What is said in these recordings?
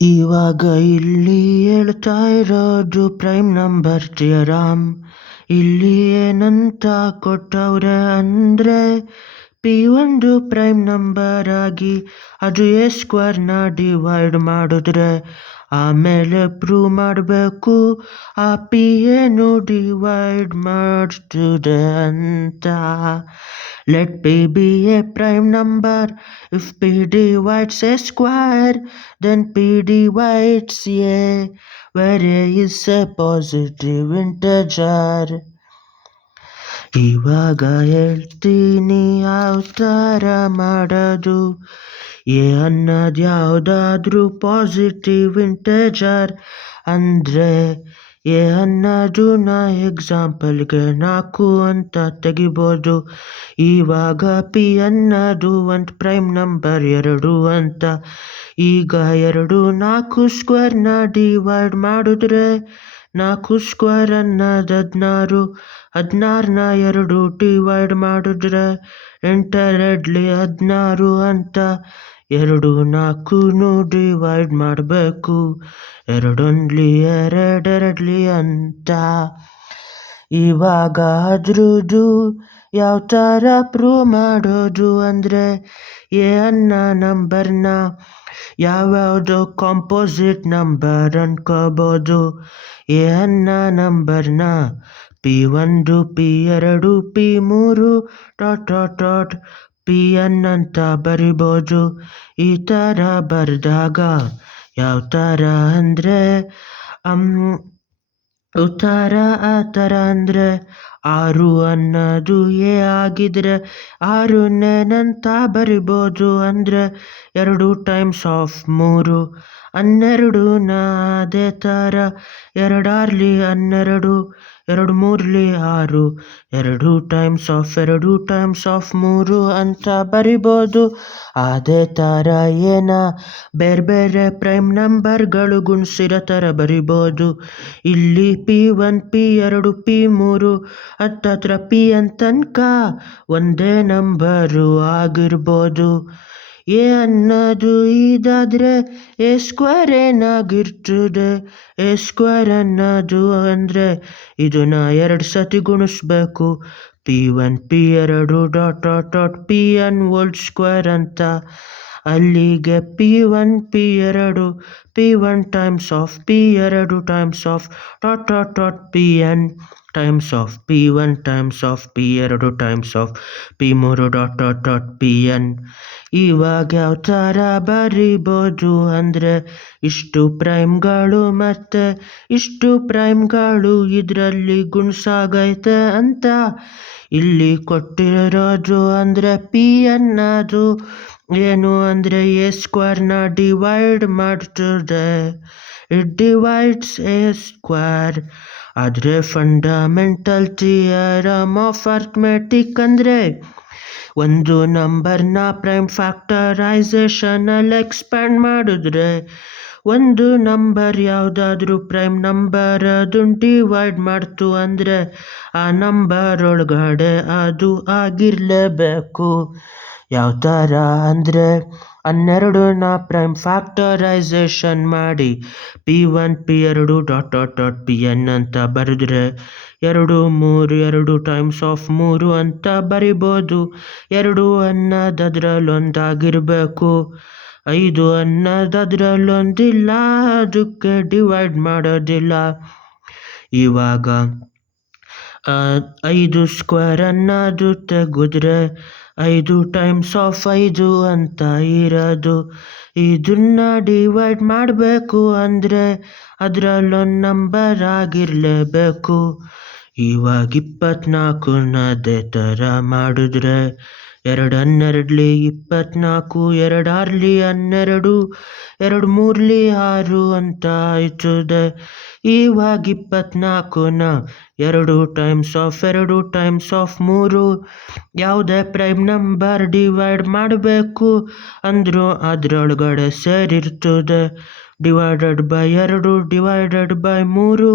ಇವಾಗ ಇಲ್ಲಿ ಹೇಳ್ತಾ ಇರೋದು ಪ್ರೈಮ್ ನಂಬರ್ ಥಿಯರಮ್. ಇಲ್ಲಿ ಏನಂತ ಕೊಟ್ಟವ್ರೆ ಅಂದ್ರೆ ಪಿ ಒಂದು ಪ್ರೈಮ್ ನಂಬರ್ ಆಗಿ ಅದು ಎ ಸ್ಕ್ವೇರ್ನ ಡಿವೈಡ್ ಮಾಡಿದ್ರೆ ಆಮೇಲೆ ಪ್ರೂವ್ ಮಾಡಬೇಕು ಆ ಪಿ ಏನು ಡಿವೈಡ್ ಮಾಡ್ತಿದೆ ಅಂತ. Let P B A prime number. If P divides a square, then p divides a, where a is a positive integer. ಇವಾಗ ಹೇಳ್ತೀನಿ ಯಾವ ಥರ ಮಾಡೋದು. ಎ ಅನ್ನೋದು ಯಾವುದಾದ್ರೂ ಪಾಸಿಟಿವ್ ಇಂಟೆಜರ್ ಅಂದರೆ ಎ ಅನ್ನೋದನ್ನ ಎಕ್ಸಾಂಪಲ್ಗೆ 4 ಅಂತ ತೆಗಿಬೋದು. ಇವಾಗ ಪಿ ಅನ್ನೋದು ಒಂದು ಪ್ರೈಮ್ ನಂಬರ್ 2 ಅಂತ. ಈಗ 2 4 ಸ್ಕ್ವೇರ್ನ ಡಿವೈಡ್ ಮಾಡಿದ್ರೆ 4 ಸ್ಕ್ವೇರ್ ಅನ್ನೋದು 16. 16ನ 2 ಡಿವೈಡ್ ಮಾಡಿದ್ರೆ 8 2 16 ಅಂತ. 2 4 ಡಿವೈಡ್ ಮಾಡಬೇಕು 2 1 2 2 ಅಂತ. ಇವಾಗ ಅದ್ರದ್ದು ಯಾವ ಥರ ಪ್ರೂವ್ ಮಾಡೋದು ಅಂದರೆ ಎ ಅನ್ನೋ ನಂಬರ್ನ ಯಾವ್ಯಾವುದೋ ಕಾಂಪೋಸಿಟ್ ನಂಬರ್ ಅನ್ಕೋಬೋದು. ಎ ಅನ್ನೋ ನಂಬರ್ನ P1 P2 P3 Pn ಅಂತ ಬರಿಬೋದು. ಈ ಥರ ಬರೆದಾಗ ಯಾವ ಥರ ಅಂದರೆ ಉತ್ತರ ಆ ಥರ ಅಂದರೆ 6 ಅನ್ನೋದು ಎ ಆಗಿದ್ರೆ 6ನೇನಂತ ಬರಿಬೋದು ಅಂದರೆ 2 ಟೈಮ್ಸ್ ಆಫ್ 3. 12ನ ಅದೇ ಥರ 2 6 12 2 3 6 2 ಟೈಮ್ಸ್ ಆಫ್ 2 ಟೈಮ್ಸ್ ಆಫ್ 3 ಅಂತ ಬರಿಬೋದು. ಅದೇ ಥರ ಏನ ಬೇರೆ ಬೇರೆ ಪ್ರೈಮ್ ನಂಬರ್ಗಳು ಗುಣಿಸಿರೋ ಥರ ಬರಿಬೋದು. ಇಲ್ಲಿ P1 P2 P3 ಹತ್ತತ್ರ Pn ತನಕ ಒಂದೇ ನಂಬರು ಆಗಿರ್ಬೋದು. ಎ ಅನ್ನೋದು ಇದಾದರೆ ಎ ಸ್ಕ್ವೇರ್ ಏನಾಗಿರ್ತದೆ? ಎ ಸ್ಕ್ವೇರ್ ಅನ್ನೋದು ಅಂದರೆ ಇದನ್ನ 2 ಸತಿ ಗುಣಿಸ್ಬೇಕು. P1 P2 Pn whole square ಅಂತ. ಅಲ್ಲಿಗೆ P1 P2 P1 times of P2 times of Pn times of P1 times of P2 times of P3 Pn. ಇವಾಗ ಯಾವ ಥರ ಬರಿಬೋದು ಅಂದರೆ ಇಷ್ಟು ಪ್ರೈಮ್ಗಳು ಮತ್ತು ಇಷ್ಟು ಪ್ರೈಮ್ಗಳು ಇದರಲ್ಲಿ ಗುಣಿಸಾಗೈತೆ ಅಂತ ಇಲ್ಲಿ ಕೊಟ್ಟಿರೋದು. ಅಂದರೆ ಪಿ ಅನ್ನೋದು ಏನು ಅಂದರೆ ಎ ಸ್ಕ್ವೇರ್ನ ಡಿವೈಡ್ ಮಾಡ್ತದೆ. It divides A square. ಆದರೆ ಫಂಡಮೆಂಟಲ್ ಥಿಯರಮ್ ಆಫ್ ಅರ್ಥಮೆಟಿಕ್ ಅಂದರೆ ಒಂದು ನಂಬರ್ನ ಪ್ರೈಮ್ ಫ್ಯಾಕ್ಟರೈಸೇಷನಲ್ಲಿ ಎಕ್ಸ್ಪ್ಯಾಂಡ್ ಮಾಡಿದ್ರೆ ಒಂದು ನಂಬರ್ ಯಾವುದಾದ್ರೂ ಪ್ರೈಮ್ ನಂಬರ್ ಅದನ್ನು ಡಿವೈಡ್ ಮಾಡ್ತು ಅಂದರೆ ಆ ನಂಬರ್ ಒಳಗಡೆ ಅದು ಆಗಿರಲೇಬೇಕು. ಯಾವ ಥರ ಅಂದರೆ 12ನ ಪ್ರೈಮ್ ಫ್ಯಾಕ್ಟರೈಸೇಷನ್ ಮಾಡಿ P1 P2 Pn ಅಂತ ಬರೆದ್ರೆ 2 3 2 ಟೈಮ್ಸ್ ಆಫ್ 3 ಅಂತ ಬರಿಬೋದು. 2 ಅನ್ನೋದು ಅದರಲ್ಲೊಂದಾಗಿರಬೇಕು. 5 ಅನ್ನೋದು ಅದರಲ್ಲೊಂದಿಲ್ಲ, ಅದಕ್ಕೆ ಡಿವೈಡ್ ಮಾಡೋದಿಲ್ಲ. ಇವಾಗ 5 ಸ್ಕ್ವೇರ್ ಅನ್ನೋದು ತೆಗೆದ್ರೆ 5 ಟೈಮ್ಸ್ ಆಫ್ 5 ಅಂತ ಇರೋದು. ಇದನ್ನ ಡಿವೈಡ್ ಮಾಡಬೇಕು ಅಂದರೆ ಅದರಲ್ಲೊಂದು ನಂಬರ್ ಆಗಿರಲೇಬೇಕು. ಇವಾಗ 24ನ ಅದೇ ಥರ ಮಾಡಿದ್ರೆ 2 12 24 2 6 12 2 3 6 ಅಂತ ಆಯ್ತದೆ. ಇವಾಗ 24ನ 2 ಟೈಮ್ಸ್ ಆಫ್ 2 ಟೈಮ್ಸ್ ಆಫ್ 3 ಯಾವುದೇ ಪ್ರೈಮ್ ನಂಬರ್ ಡಿವೈಡ್ ಮಾಡಬೇಕು ಅಂದರೂ ಅದರೊಳಗಡೆ ಸೇರಿರ್ತದೆ. ಡಿವೈಡೆಡ್ ಬೈ 2 ಡಿವೈಡೆಡ್ ಬೈ 3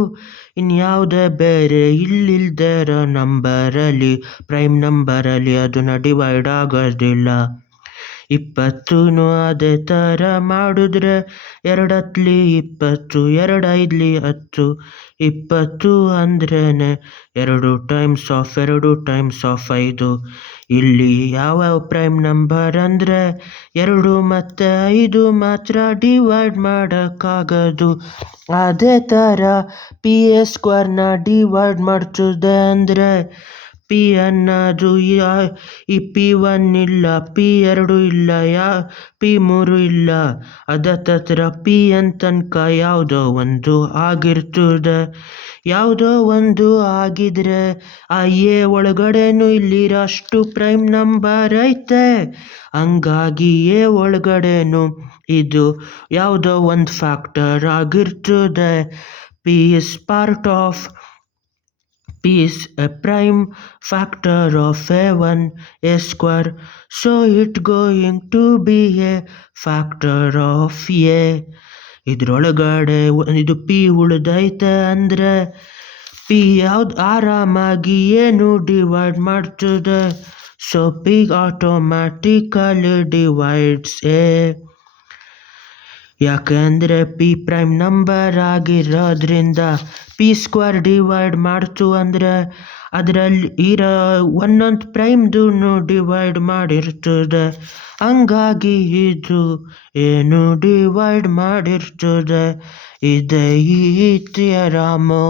ಇನ್ಯಾವುದೇ ಬೇರೆ ಇಲ್ಲಿಲ್ಲದೆ ಇರೋ ನಂಬರಲ್ಲಿ ಪ್ರೈಮ್ ನಂಬರಲ್ಲಿ ಅದನ್ನು ಡಿವೈಡ್ ಆಗೋದಿಲ್ಲ. 20 ಅದೇ ಥರ ಮಾಡಿದ್ರೆ 2 20, 2 5 10. 20 ಅಂದ್ರೇನೆ 2 ಟೈಮ್ಸ್ ಆಫ್ 5. ಇಲ್ಲಿ ಯಾವ ಪ್ರೈಮ್ ನಂಬರ್ ಅಂದ್ರೆ 2 ಮತ್ತೆ 5 ಮಾತ್ರ ಡಿವೈಡ್ ಮಾಡೋಕ್ಕಾಗೋದು. ಅದೇ ಥರ p² ಡಿವೈಡ್ ಮಾಡ್ತಿದ್ದೆ ಅಂದರೆ ಪಿ ಅನ್ನೋದು ಈ p1 ಇಲ್ಲ, p2 ಇಲ್ಲ, p3 ಇಲ್ಲ. ಅದತ್ರ pn ತನಕ ಯಾವುದೋ ಒಂದು ಆಗಿರ್ತದೆ. ಯಾವುದೋ ಒಂದು ಆಗಿದ್ರೆ ಆ ಎ ಒಳಗಡೆನೂ ಇಲ್ಲಿರೋಷ್ಟು ಪ್ರೈಮ್ ನಂಬರ್ ಐತೆ. ಹಂಗಾಗಿ ಎ ಒಳಗಡೆನೂ ಇದು ಯಾವುದೋ ಒಂದು ಫ್ಯಾಕ್ಟರ್ ಆಗಿರ್ತದೆ. p is a prime factor of a1 a², so it going to be a factor of a. ಇದ್ರೊಳಗಡೆ ಇದು p ಉಳಿದೈತೆ ಅಂದ್ರೆ p ಯಾವ್ದು ಆರಾಮಾಗಿ ಏನು ಡಿವೈಡ್ ಮಾಡ್ತದೆ. So p automatically divides a. ಯಾಕೆಂದರೆ p ಪ್ರೈಮ್ ನಂಬರ್ ಆಗಿರೋದ್ರಿಂದ p² ಡಿವೈಡ್ ಮಾಡ್ತು ಅಂದರೆ ಅದರಲ್ಲಿ ಇರೋ ಒಂದೊಂದು ಪ್ರೈಮ್ದು ಡಿವೈಡ್ ಮಾಡಿರ್ತದೆ. ಹಂಗಾಗಿ ಇದು ಏನು ಡಿವೈಡ್ ಮಾಡಿರ್ತದೆ. ಇದೇ ಈ ಥಿಯರಮು.